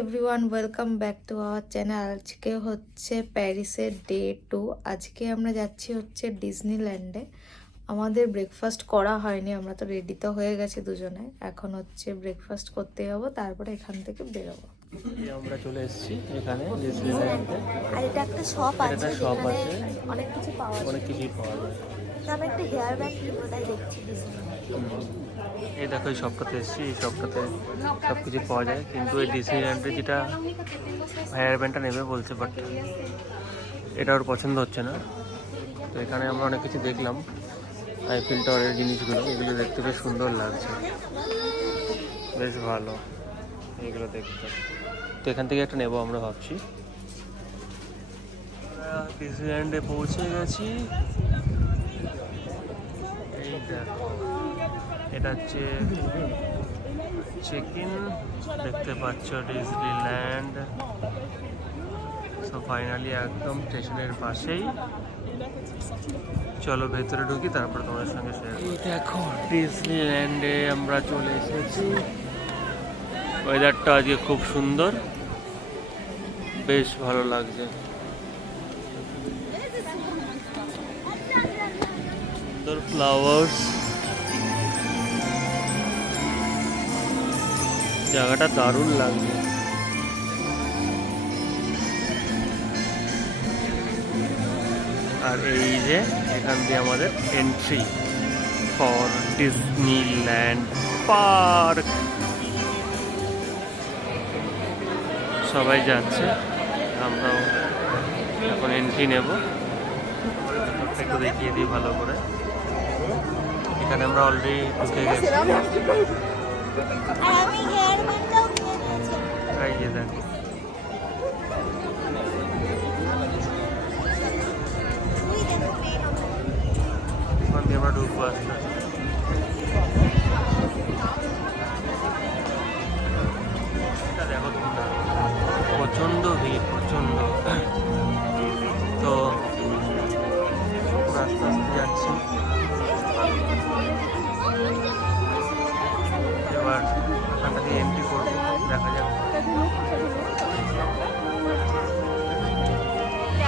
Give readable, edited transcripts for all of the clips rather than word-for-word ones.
Everyone, welcome back to our channel. আজকে হচ্ছে প্যারিসের ডে 2। আজকে আমরা যাচ্ছি হচ্ছে ডিজনিল্যান্ডে। আমাদের ব্রেকফাস্ট করা হয়নি, আমরা তো রেডি তো হয়ে গেছি দুজনে। এখন হচ্ছে ব্রেকফাস্ট করতে যাবো, তারপরে এখান থেকে বেরোবো। আমরা চলে এসেছি এখানে ডিজনিল্যান্ডে। আর এটা একটা শপ আছে, একটা শপ যেখানে আছে, অনেক কিছু পাওয়া যায়। অনেক কিছুই পাওয়া যায়। তো আমি একটা হেয়ার ব্যান্ড কিনবো, তাই দেখছি এই দেখো এই শপটাতে এসেছি, এই শপটাতে সব কিছু পাওয়া যায়, কিন্তু এই ডিজনিল্যান্ডে যেটা হেয়ার ব্যান্ডটা নেবে বলছে, বাট এটা ওর পছন্দ হচ্ছে না। তো এখানে আমরা অনেক কিছু দেখলাম, আইফেল টাওয়ারের জিনিসগুলো, এগুলো দেখতে বেশ সুন্দর লাগছে, বেশ ভালো এগুলো দেখতে। তো এখান থেকে একটা নেবো আমরা ভাবছি। ডিজনিল্যান্ডে পৌঁছে গেছি। এই দেখো এটা হচ্ছে চেক ইন, দেখতে পাচ্ছ ডিজনিল্যান্ড। সো ফাইনালি একদম স্টেশনের পাশেই। চলো ভেতরে ঢুকি, তারপর তোমাদের সঙ্গে শেয়ার করি। দেখো ডিজনিল্যান্ডে আমরা চলে এসেছি। ওয়েদারটা আজকে খুব সুন্দর, বেশ ভালো লাগছে। সুন্দর ফ্লাওয়ার্স, জায়গাটা দারুণ লাগছে। আর এই যে এখান দিয়ে আমাদের এন্ট্রি ফর ডিজনিল্যান্ড পার্ক। সবাই যাচ্ছে, আমরাও এখন এন্ট্রি নেব। একটু দেখিয়ে দিই ভালো করে। এখানে আমরা অলরেডি ঢুকে গেছি। এই যে দেখো, এখান দিয়ে আমরা ঢুকবো আস্তে আস্তে। এটা দেখো তোমরা, প্রচণ্ড ভিড়, প্রচণ্ড। তো আস্তে আস্তে যাচ্ছি। এবার ওখানটা দিয়ে এন্ট্রি করবো, দেখা যাক।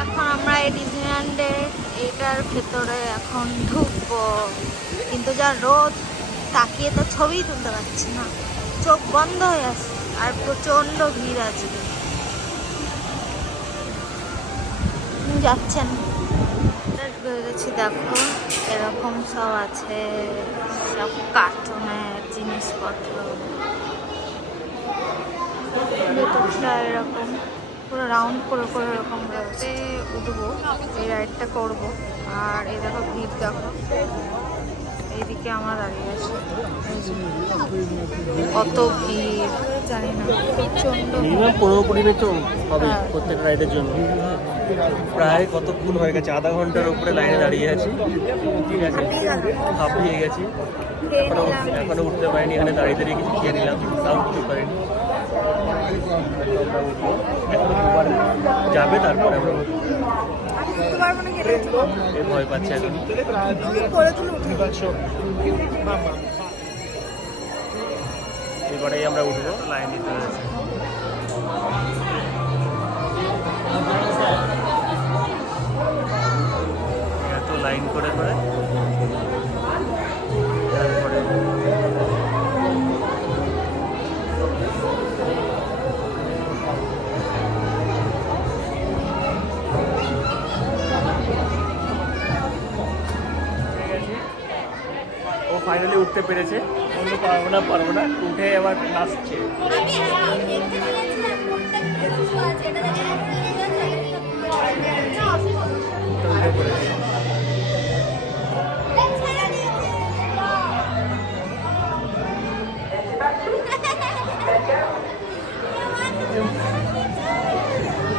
এখন আমরা এই ডিজনিল্যান্ডে এটার ভেতরে এখন ঢুকবো, কিন্তু যা রোদ, তাকিয়ে তো ছবি তুলতে পারছি না, চোখ বন্ধ হয়ে আসছে, আর প্রচন্ড ভিড় আছে। যাচ্ছেন হয়ে গেছি, দেখো এরকম সব আছে, সব কার্টুনের জিনিসপত্র। ভেতরটা এরকম পুরো রাউন্ড করে করে এরকম রয়েছে। উঠবো, এই রাইডটা করবো। আর এই দেখো ভিড়, দেখো এইদিকে আমরা দাঁড়িয়ে আছি, কত ভিড় জানি না, প্রচন্ড। 15-20 মিনিট হবে প্রত্যেকটা রাইডের জন্য। প্রায় কতক্ষণ হয়ে গেছে, আধা ঘন্টার উপরে লাইনে দাঁড়িয়ে আছি। ঠিক আছে, হাঁপিয়ে গেছি, এখনো উঠতে পারিনি। এখানে দাঁড়িয়ে দাঁড়িয়ে কিছু খেয়ে নিলাম, তাও কিছু পারিনি। যাবে তারপরে আমরা ভয় পাচ্ছি এখন। এবারেই আমরা উঠবো, লাইন দিতে হয়েছে। এত লাইন করে করে তারপরে ও ফাইনালি উঠতে পেরেছে। বলতে পারবো না, উঠে আবার নাচছে। উঠে পড়েছে।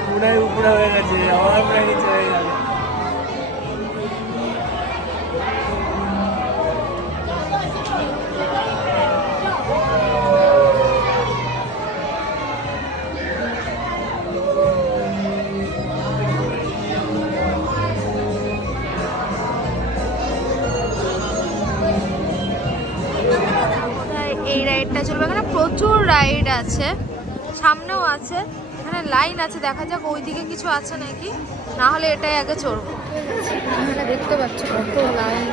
পুরাই উপরে হয়ে গেছে, আমার প্রায় নিচে হয়ে গেল। এই রাইডটা চলবে, এখানে প্রচুর রাইড আছে, সামনেও আছে, এখানে লাইন আছে, দেখা যাক ওইদিকে কিছু আছে নাকি, না হলে এটাই আগে চড়বো। এখানে দেখতে পাচ্ছ কত লাইন,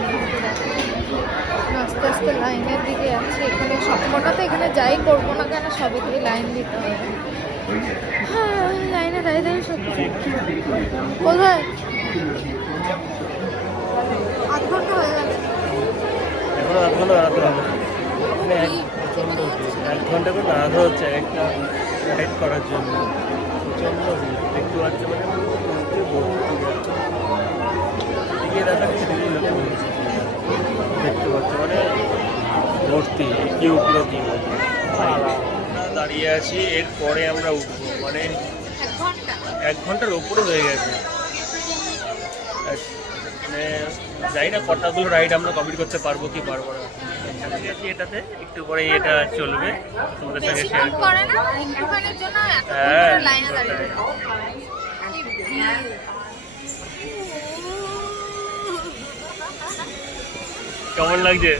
আস্তে আস্তে লাইনের দিকে আছে। এখানে সবকটাতে এখানে যাই করবো না কেন সবেতেই লাইন দিতে হবে। হ্যাঁ, লাইনে দাঁড়িয়ে দাঁড়িয়ে সত্যি কোথায় আধ ঘন্টা হয়ে গেছে। এখনো আধ ঘন্টা দাঁড়াতে হবে, মানে 1 ঘন্টা করে দাঁড়াতে হচ্ছে একটা রাইড করার জন্য। প্রচণ্ড দেখতে পাচ্ছে, মানে এদিকে দেখাচ্ছে দেখতে পাচ্ছে, মানে ভর্তি কেউ পুরো কি দাঁড়িয়ে আছি। এরপরে আমরা উঠবো, মানে 1 ঘন্টার ওপরে হয়ে গেছে। মানে জানি না কটাগুলো রাইড আমরা কমপ্লিট করতে পারবো কি পারবো না। এটাতে একটু পরে এটা চলবে, তোমাদের সঙ্গে শেয়ার করবো। হ্যাঁ, কেমন লাগছে?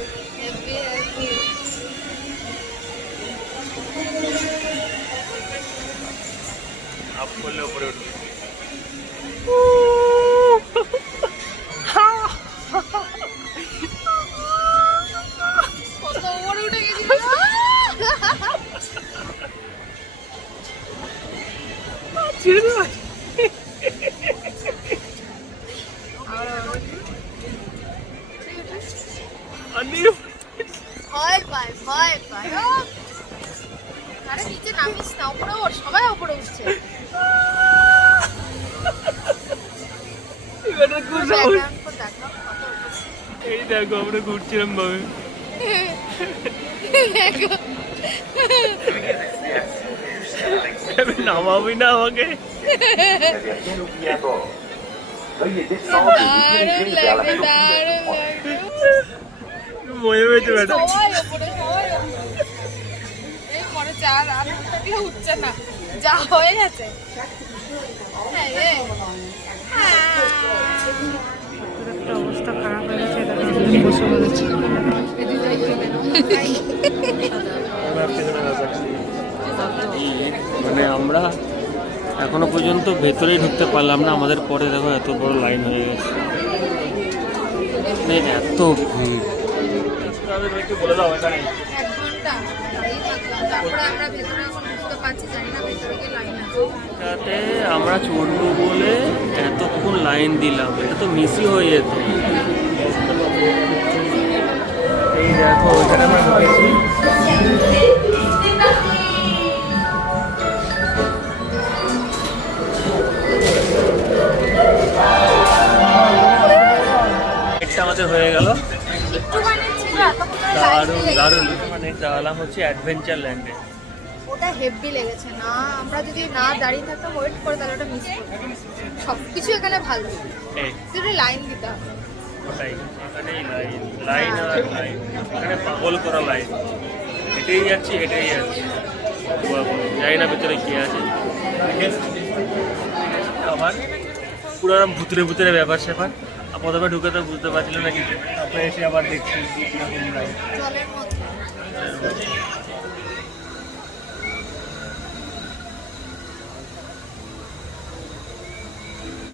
আপ করলে উপরে উঠবে। আরে নিচে নামিস না, উপরে ওঠ, সবাই উপরে উঠছে। এই দেখো আমরা ঘুরছিলাম ভাবে, নামাবি না আমাকে? মনে হয়েছে উঠছে না, যা হয়ে গেছে। অবস্থা খারাপ হয়ে গেছে, বসে বলেছি। মানে আমরা এখনো পর্যন্ত ভেতরেই ঢুকতে পারলাম না, আমাদের পরে দেখো এত বড় লাইন হয়ে গেছে, মানে এত ভিড়। একটু বলে দাও, এখানে 1 ঘন্টা তারপরে আমরা ভেতরে এখন ঢুকতে পারছি, জানি না ভেতরে গিয়ে লাইন আছে। এটাতে আমরা চড়বো বলে এতক্ষণ লাইন দিলাম, এটা তো মিসই হয়ে যেত। এই দেখো ওইখানে আমরা ঢুকেছি, এটা আমাদের হয়ে গেল। দারুণ দারুণ, মানে চালাম হচ্ছে অ্যাডভেঞ্চার ল্যান্ডে। ওটা হেভি লেগেছে না, আমরা যদি না দাঁড়িয়ে থাকতাম ওয়েট করে তাহলে ওটা মিস করতাম। সবকিছু এখানে ভালো, শুধু লাইন দিতে হবে। ওটাই, এখানেই লাইন লাইন আর লাইন, এখানে পাগল করা লাইন, হেঁটেই যাচ্ছি হেঁটেই যাচ্ছি, জানি না ভেতরে কি আছে। আবার পুরো ভুতুরে ভুতুরে ব্যাপার স্যাপার, প্রথমে ঢুকে তো বুঝতে পারছিল না কিছু, তারপরে এসে আবার দেখছি জলের মধ্যে